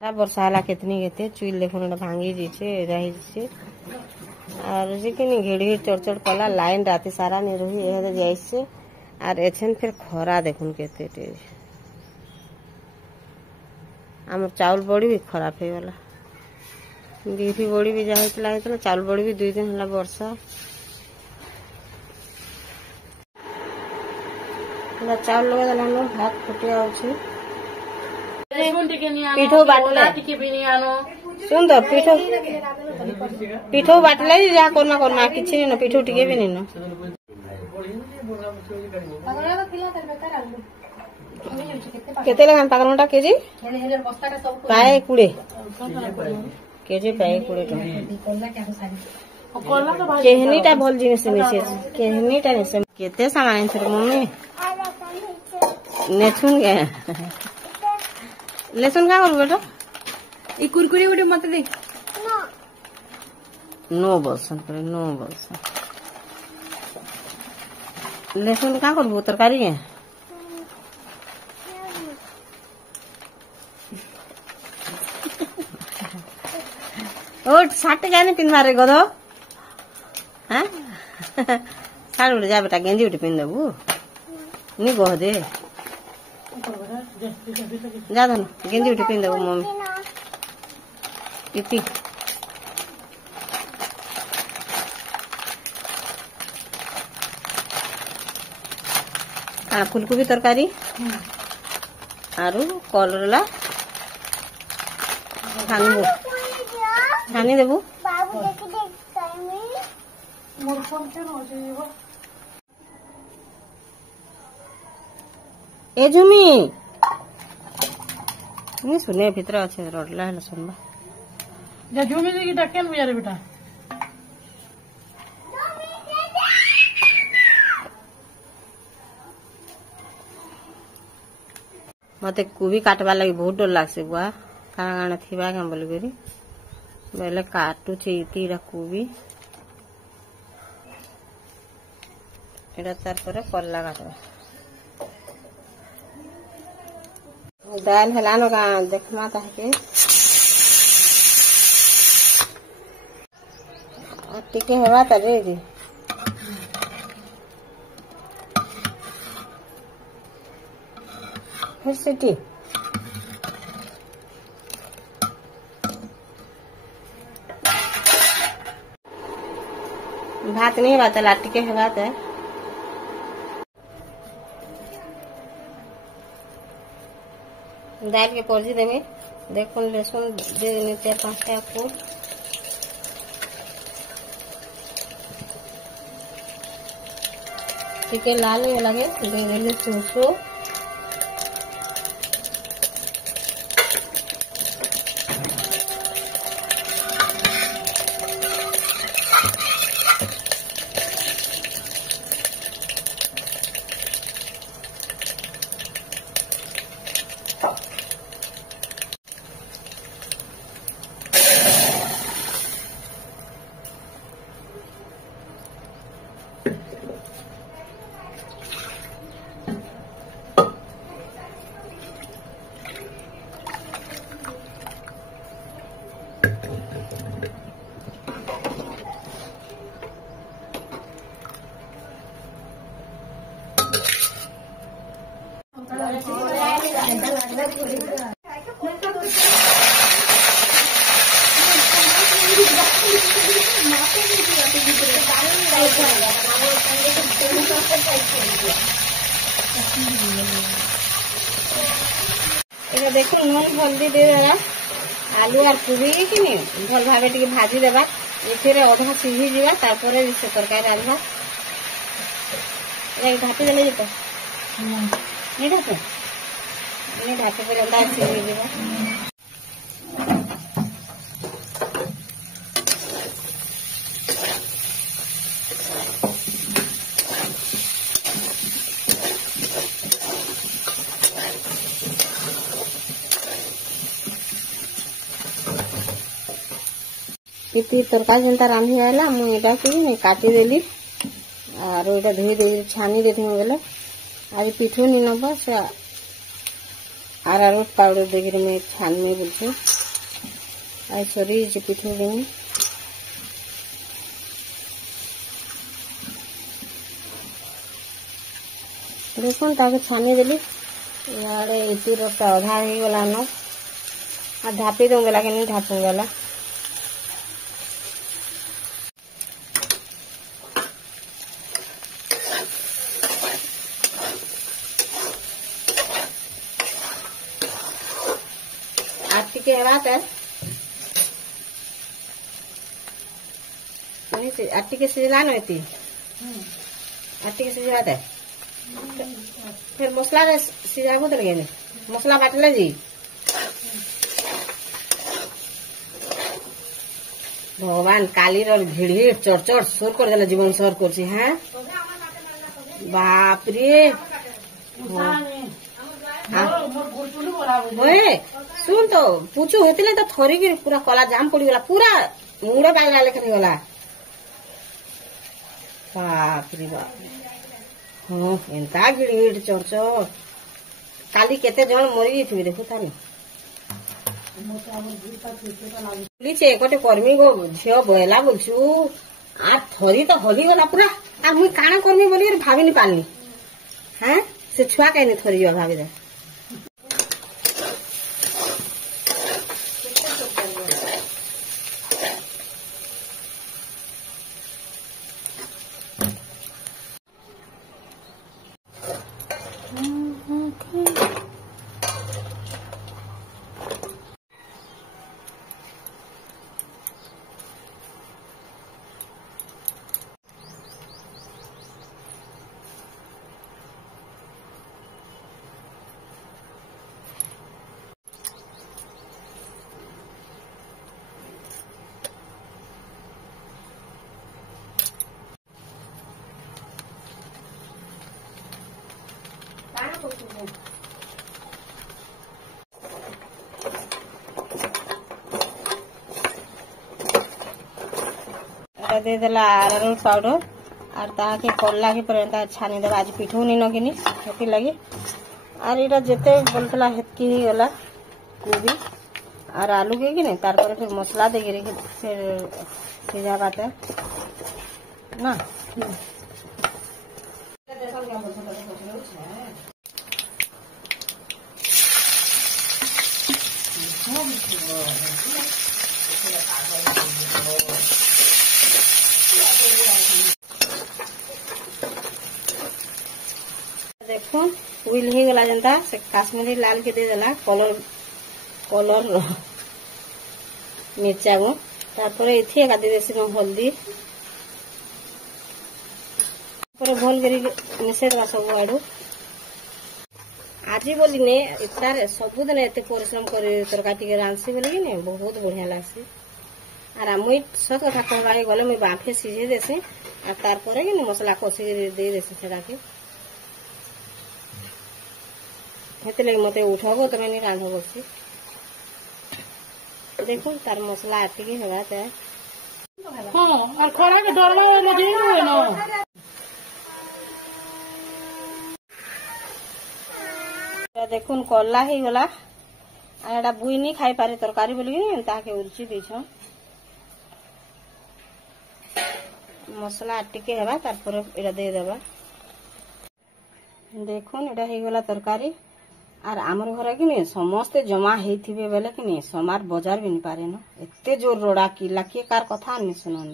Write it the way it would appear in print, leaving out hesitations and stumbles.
वर्षा है कितनी केते चुईल देखुन भांगी जाइए रही और जे कि घेड़ी चढ़ कला लाइन राति सारा नहीं रही ये जाइए और एछन फिर खरा देखुन केते आम चाउल बड़ी भी खराब हो गला बिरी बड़ी भी जहाँ चाउल बड़ी भी 2 दिन है वर्षा चाउल लगा भात फुटिया पिठो बाटले सुन तो पिठो बाटले जहाँ करना किसी नहीं पिठो टिके भी नहीं केते लगा पागल मोटा केजी पाए 20 केजी पाए 20 केहनीटा भल जिनिस मिसे केहनीटा निसे केते सामान थर मम्मी नेछुन गे लेसन का कर बेटा ई कुरकुरे उठे मत दे नो बसन करे नो बसन लेसन का करबो तरकारी है ओट साट जाने पिन मारे गदो हां साड़ उड़ जा बेटा गेंदी उठ पिन देबू नी गह दे जा दन गेंदी उठ पिन देबू मम्मी इति फुलकोबी तरकारी आरु कलरला छानबू छानी देबू ए झुमी नहीं सुने भीतर अच्छे रोडला है सुनबा जा झुमी जी की डकेन बियारे बेटा मते कोबी काटवा लगी बहुत डर लागसे बुआ काना काना थिबा के बोल गरी बेले काटू चीतीरा कोबी एटा तार पर पल्ला काटवा दाल हलानो का देखमा ता के टिके हेवा त रे जी फिर सीटी भात नहीं बात टिके है बात है दाल के पोजी देवे देखो लहसुन दे 4-5 टा आपको टिके लाल लगे दे चूसो देखो नून हल्दी दे देना आलू और कोबी कि नहीं भल भावे टी भाजी देवा ये अधा सीझी जावा तरकारी रांधा ढापी देले जेत नहीं ढापे नहीं ढापे पर अधा सीझी जावा इति तरकारी जनता रांधी आला मुझे कि काटी देली और धोई दे छानी देती बोले आज पिठो नहीं नब से अरारोट पाउडर देकर मैं छान में बोलती आई सॉरी पिठू देवी देखो ताके छानी देली इे इतु रसटा अधा हो गला न आ ढापी दूंगा कि नहीं ढापूंगा आटिके बात है आटिके सिझला नहीं आटिके सिझा दे फिर मसला सिझा को लगे मसला बाटले जी भगवान काली घिड़ चढ़ सोर कर देला जीवन सोर कर हाँ बाप रे सुन तो पूछू होते तो थोड़ी की पूरा कला जाम पड़गला पूरा मुड़े बागला लेखन गला बाप रे बाप हाँ एंता गिड़ चढ़ काली केते जन मरी जाइए देखो तानी गोटे कर्मी गो झील बहला बोलछु आ थरी तो हली गला पूरा आ मुई काना कर्मी बोली भाभी नहीं पारनी हाँ से छुआ कहीं थरी भाभी दे दे देला अरारोट पाउडर और ताके कल्ला के पर छानी देवा आज पिठू नहीं नगिनी हेती लगी और इटा जेते बोलतला हेतकी ही गला कोबी और आलू के कि नहीं तार पर फिर मसला दे गिरी फिर सीधा बात है ना देखो उइल ही गला जनता से काश्मीरी लाल के दे देला कलर कलर मिर्चा को तारपरे इथे का दे देसी हल्दी पर भल करी मिसेर का सब आडू आज बोली ने इतार सबुदिन एते परिश्रम कर तरकारी रांधसी बोली ने बहुत बढ़िया लागसी और मुई सत कथा कहबारे गले मुई बाफे सिझे देसी और तारपरे कि मसला कषि दे देसी सेटा के हेते लगे मते उठबो तमे नहीं रांधबो बसी देखो तार मसला आती की होगा ते हां और खरा के डरलो मजे होय न देखुन कल्ला ही गला आ एटा बुई नहीं खाई पारे तरकारी बोली ताके उर्ची देछ मसला टिके हेबा तारपर एटा दे देबा देखुन एटा ही गला तरकारी आर आमर घर कि नहीं समस्ते जमा होते बेले कि नहीं समार बजार भी नहीं पारे न एते जोर रोड़ा किला किए कार कथा नहीं सुनन